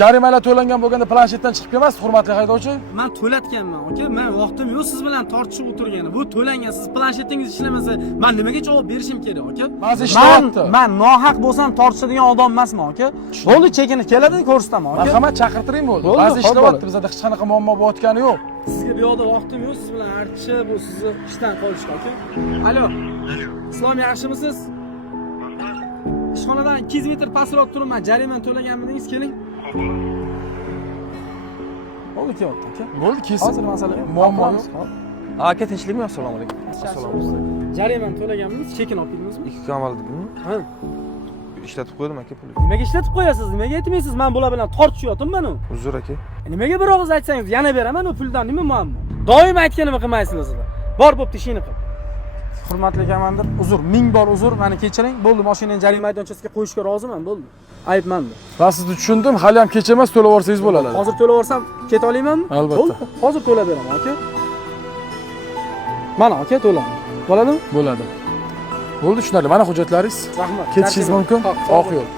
Jarimalar to'langan bo'lganda planshetdan chiqib kelmas, hurmatli haydovchi. Men to'latganman, aka. Men vaqtim yo'q siz bilan tortishib o'tirgani. Bu to'langan. Siz planshetingiz ishlamasa, men nimaga javob berishim kerak, aka? Ba'zi ishlayapti. Men nohaq bo'lsam tortishadigan odam emasman, aka. Bo'ldi, chekini keladi, ko'rsataman, aka. Marhamat, chaqirtiring bo'ldi. Bo'ldi, Ba'zi hop ishlayapti, bizda hech qanaqa muammo bo'layotgani yo'q. Sizga bu yoqda vaqtim yo'q, siz bilan artishib, bu sizni ishdan qolishdi, aka. Alo. Islom, yaxshimisiz? Ishxonadan 200 metr pastroq turibman. Jarimani to'laganmidingiz? Keling. Bo'ldi, kelyapti, aka. Bo'ldi, kesin. Hozir masala muammo yo'q. Aka tinchlikmi? Assalomu alaykum. Assalomu alaykum. Jarimani to'laganmidingiz? Chekin olib keldingizmi? 2 kun avvalgimi? Ha. Ishlatib qo'ydim aka pulni. Nimaga ishlatib qo'yasiz? Nimaga aytmaysiz? Men bular bilan tortishyapman u. Uzr aka. Nimaga bir og'iz aytsangiz, yana beraman u puldan, nima muammo? Doim aytganimni qilmaysizlar sizlar. Bor bo'pti, ishini qil. Hurmatli komandir, uzr, 1000 bor uzr, meni kechiring. Bo'ldi, mashinani jarima maydonchasiga qo'yishga roziman, bo'ldi. Ayb menda. Men sizni tushundim, hali ham kech emas, to'lab olsangiz bo'ladi. Hozir to'lab olsam, keta olamanmi? Albatta. Bo'ldi, hozir to'lab beraman, aka. Mana aka, to'ladim. Bo'ladimi? Bo'ladi. Bo'ldi, tushunarli. Mana hujjatlaringiz. Rahmat. Ketishingiz mumkin. Oq yo'l.